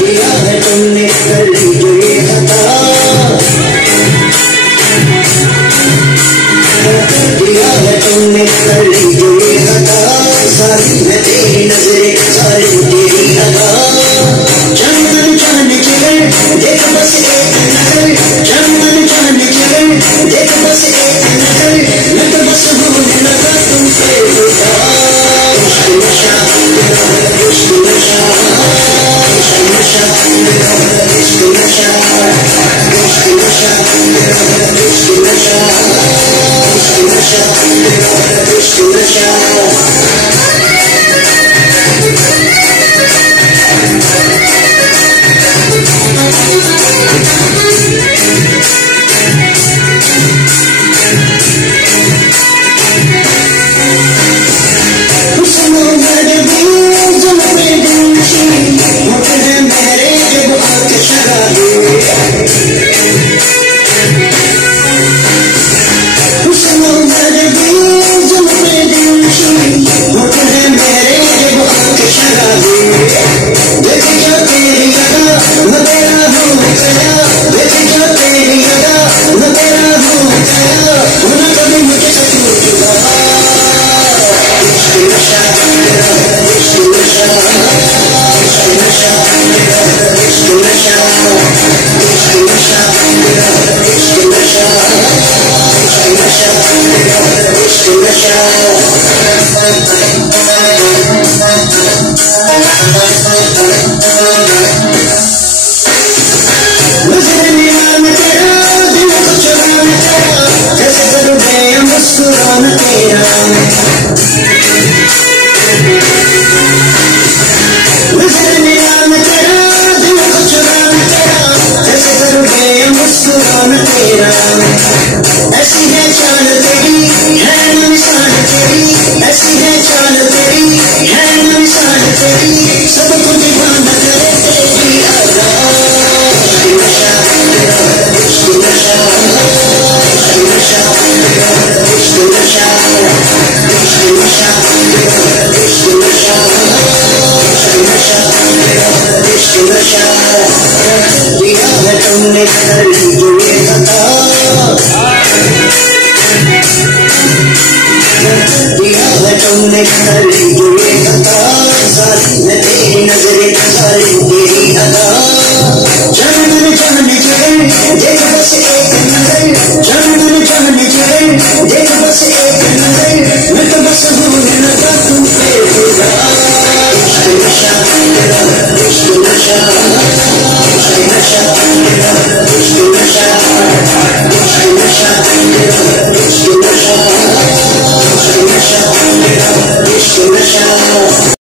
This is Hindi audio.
दिया है तुमने कर दी जो ये खता, दिया है तुमने कर दी जो ये खता, सारी है तेरी नजरें सारी तेरी अदा। चमन चांद चले देख बस एक नजर, चमन चांद चले देख बस एक नजर, मैं तो बस होने लगा तुम पे उठा। इश्क नशा इश्क नशा इश्क नशा इश्क नशा इश्क नशा इश्क नशा इश्क नशा। ऐसी है चाल तेरी है निशान तेरी, ऐसी है चाल तेरी है निशान तेरी, सबको दीवाना करे तेरी अदा। इश्क नशा इश्क नशा इश्क नशा इश्क नशा इश्क नशा इश्क नशा इश्क नशा। दिया है तुमने कर दी जो ये खता, दिया है तुमने कर दी जो ये खता, सारी है तेरी नजरें सारी तेरी अदा। चमन चांद चले देख बस एक नजर, चमन चांद चले देख बस एक नजर,